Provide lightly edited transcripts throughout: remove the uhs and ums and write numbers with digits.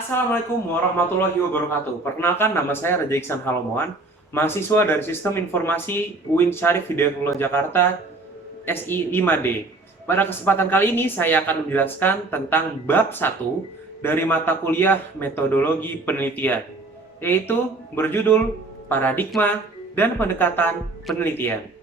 Assalamualaikum warahmatullahi wabarakatuh. Perkenalkan, nama saya Raja Iksan Halomoan, mahasiswa dari Sistem Informasi UIN Syarif Hidayatullah Jakarta, SI 5D. Pada kesempatan kali ini saya akan menjelaskan tentang bab 1 dari mata kuliah Metodologi Penelitian, yaitu berjudul Paradigma dan Pendekatan Penelitian.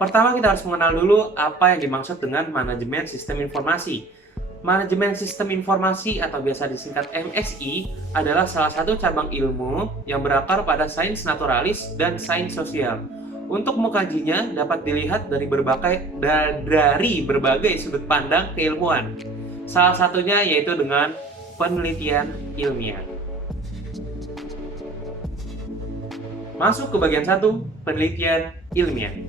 Pertama, kita harus mengenal dulu apa yang dimaksud dengan manajemen sistem informasi. Manajemen sistem informasi atau biasa disingkat MSI adalah salah satu cabang ilmu yang berakar pada sains naturalis dan sains sosial. Untuk mengkajinya dapat dilihat dari berbagai sudut pandang keilmuan. Salah satunya yaitu dengan penelitian ilmiah. Masuk ke bagian 1, penelitian ilmiah.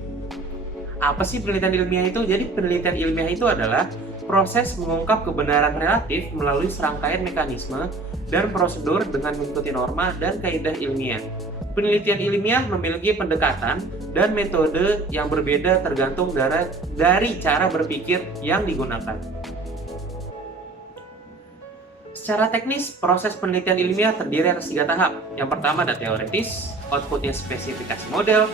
Apa sih penelitian ilmiah itu? Jadi penelitian ilmiah itu adalah proses mengungkap kebenaran relatif melalui serangkaian mekanisme dan prosedur dengan mengikuti norma dan kaidah ilmiah. Penelitian ilmiah memiliki pendekatan dan metode yang berbeda tergantung dari cara berpikir yang digunakan. Secara teknis, proses penelitian ilmiah terdiri atas 3 tahap. Yang pertama ada teoretis, outputnya spesifikasi model,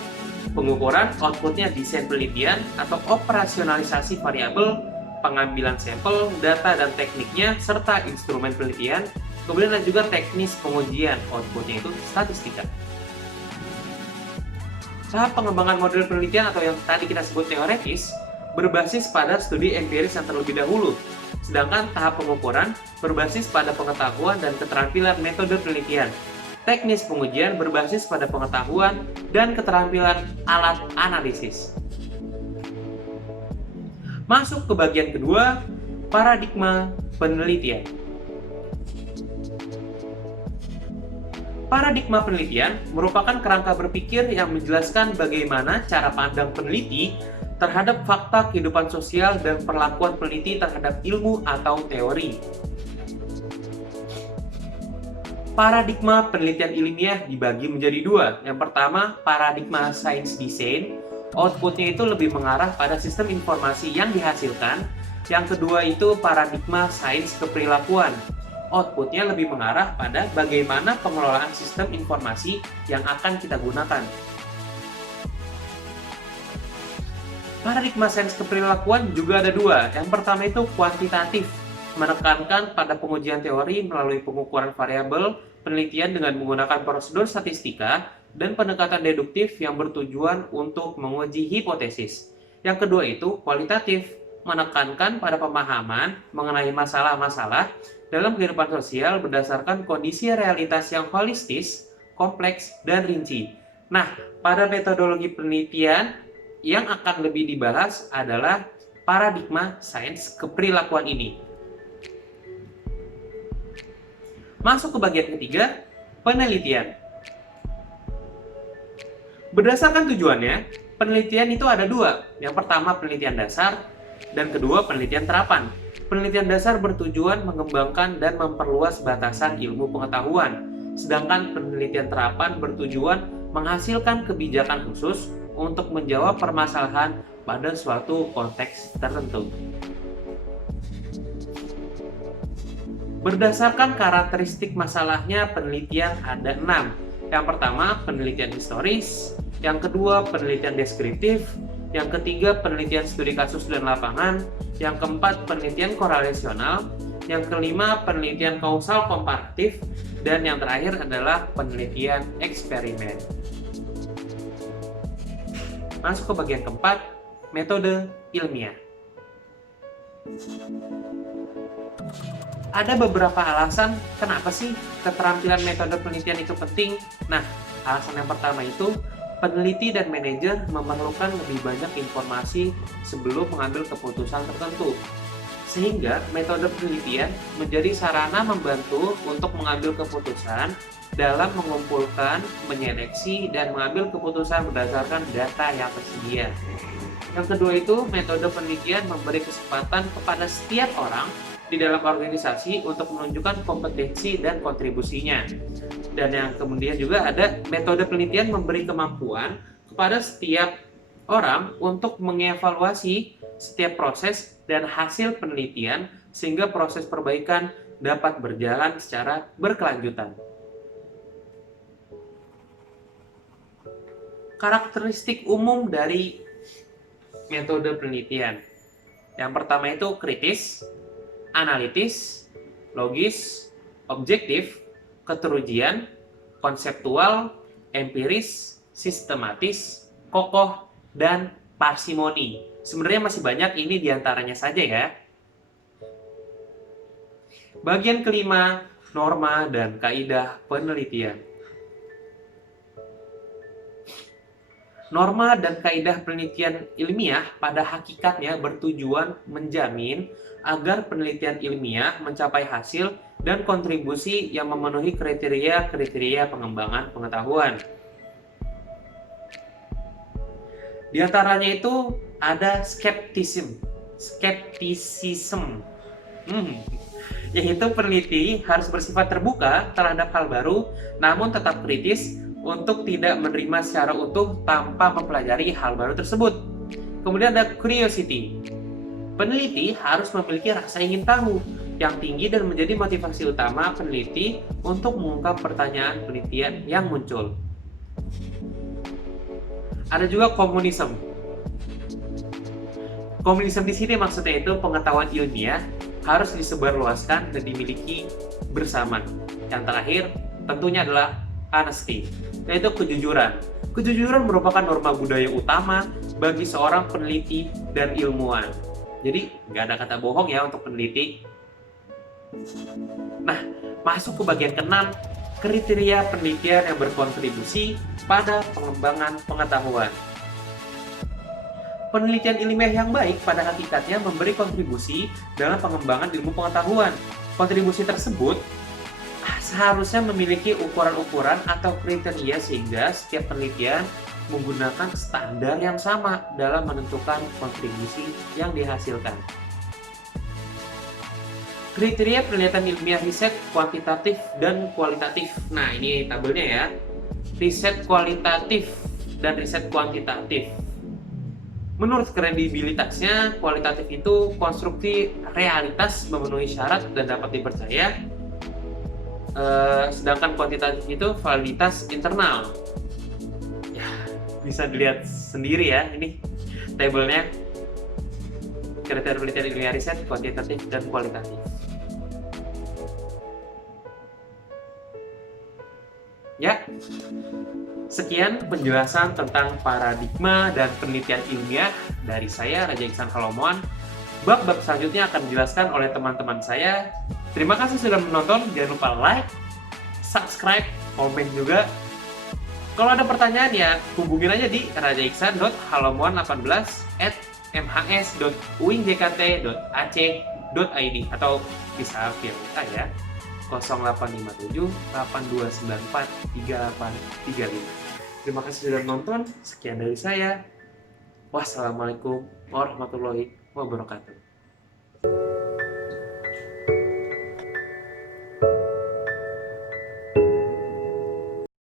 pengukuran, outputnya desain penelitian atau operasionalisasi variabel, pengambilan sampel, data dan tekniknya, serta instrumen penelitian. Kemudian ada juga teknis pengujian, outputnya itu statistika. Tahap pengembangan model penelitian atau yang tadi kita sebut teoretis, berbasis pada studi empiris yang terlebih dahulu. Sedangkan tahap pengukuran berbasis pada pengetahuan dan keterampilan metode penelitian. Teknis pengujian berbasis pada pengetahuan dan keterampilan alat analisis. Masuk ke bagian kedua, paradigma penelitian. Paradigma penelitian merupakan kerangka berpikir yang menjelaskan bagaimana cara pandang peneliti terhadap fakta kehidupan sosial dan perlakuan peneliti terhadap ilmu atau teori. Paradigma penelitian ilmiah dibagi menjadi 2. Yang pertama, paradigma sains desain. Outputnya itu lebih mengarah pada sistem informasi yang dihasilkan. Yang kedua itu paradigma sains keperilakuan. Outputnya lebih mengarah pada bagaimana pengelolaan sistem informasi yang akan kita gunakan. Paradigma sains keperilakuan juga ada 2. Yang pertama itu kuantitatif, menekankan pada pengujian teori melalui pengukuran variabel, penelitian dengan menggunakan prosedur statistika, dan pendekatan deduktif yang bertujuan untuk menguji hipotesis. Yang kedua itu kualitatif, menekankan pada pemahaman mengenai masalah-masalah dalam kehidupan sosial berdasarkan kondisi realitas yang holistis, kompleks, dan rinci. Nah, pada metodologi penelitian yang akan lebih dibahas adalah paradigma sains keperilakuan ini. Masuk ke bagian ketiga, penelitian. Berdasarkan tujuannya, penelitian itu ada 2. Yang pertama penelitian dasar, dan kedua penelitian terapan. Penelitian dasar bertujuan mengembangkan dan memperluas batasan ilmu pengetahuan, sedangkan penelitian terapan bertujuan menghasilkan kebijakan khusus untuk menjawab permasalahan pada suatu konteks tertentu. Berdasarkan karakteristik masalahnya, penelitian ada 6. Yang pertama, penelitian historis. Yang kedua, penelitian deskriptif. Yang ketiga, penelitian studi kasus dan lapangan. Yang keempat, penelitian korelasional. Yang kelima, penelitian kausal komparatif. Dan yang terakhir adalah penelitian eksperimen. Masuk ke bagian keempat, metode ilmiah. Ada beberapa alasan kenapa sih keterampilan metode penelitian itu penting. Nah, alasan yang pertama itu peneliti dan manajer memerlukan lebih banyak informasi sebelum mengambil keputusan tertentu. Sehingga metode penelitian menjadi sarana membantu untuk mengambil keputusan dalam mengumpulkan, menyeleksi, dan mengambil keputusan berdasarkan data yang tersedia. Yang kedua itu, metode penelitian memberi kesempatan kepada setiap orang di dalam organisasi untuk menunjukkan kompetensi dan kontribusinya. Dan yang kemudian juga ada metode penelitian memberi kemampuan kepada setiap orang untuk mengevaluasi setiap proses dan hasil penelitian sehingga proses perbaikan dapat berjalan secara berkelanjutan. Karakteristik umum dari metode penelitian. Yang pertama itu kritis, analitis, logis, objektif, keterujian, konseptual, empiris, sistematis, kokoh, dan parsimoni. Sebenarnya masih banyak, ini diantaranya saja ya. Bagian kelima, norma dan kaidah penelitian. Norma dan kaidah penelitian ilmiah pada hakikatnya bertujuan menjamin agar penelitian ilmiah mencapai hasil dan kontribusi yang memenuhi kriteria-kriteria pengembangan pengetahuan. Di antaranya itu ada skeptisisme, yaitu peneliti harus bersifat terbuka terhadap hal baru, namun tetap kritis untuk tidak menerima secara utuh tanpa mempelajari hal baru tersebut. Kemudian ada curiosity. Peneliti harus memiliki rasa ingin tahu yang tinggi dan menjadi motivasi utama peneliti untuk mengungkap pertanyaan penelitian yang muncul. Ada juga komunisme. Komunisme di sini maksudnya itu pengetahuan ilmiah harus disebarluaskan dan dimiliki bersama. Yang terakhir tentunya adalah honesty, yaitu kejujuran. Kejujuran merupakan norma budaya utama bagi seorang peneliti dan ilmuwan. Jadi nggak ada kata bohong ya untuk peneliti. Nah, masuk ke bagian keenam, kriteria penelitian yang berkontribusi pada pengembangan pengetahuan. Penelitian ilmiah yang baik pada hakikatnya memberi kontribusi dalam pengembangan ilmu pengetahuan. Kontribusi tersebut seharusnya memiliki ukuran-ukuran atau kriteria sehingga setiap penelitian menggunakan standar yang sama dalam menentukan kontribusi yang dihasilkan. Kriteria penelitian ilmiah riset kuantitatif dan kualitatif. Nah, ini tabelnya ya. Riset kualitatif dan riset kuantitatif. Menurut kredibilitasnya, kualitatif itu konstruksi realitas memenuhi syarat dan dapat dipercaya. Sedangkan kuantitatif itu validitas internal. Ya, bisa dilihat sendiri ya, ini tabelnya. Kriteria penelitian ilmiah riset, kuantitatif, dan kualitatif. Ya, sekian penjelasan tentang paradigma dan penelitian ilmiah dari saya, Raja Iksan Halomoan. Bab-bab selanjutnya akan dijelaskan oleh teman-teman saya. Terima kasih sudah menonton. Jangan lupa like, subscribe, komen juga. Kalau ada pertanyaan ya hubungin aja di rajaiksan.halomoan18@mhs.uinjkt.ac.id atau bisa via WA ya 0857 8294 3835. Terima kasih sudah menonton. Sekian dari saya. Wassalamualaikum warahmatullahi wabarakatuh.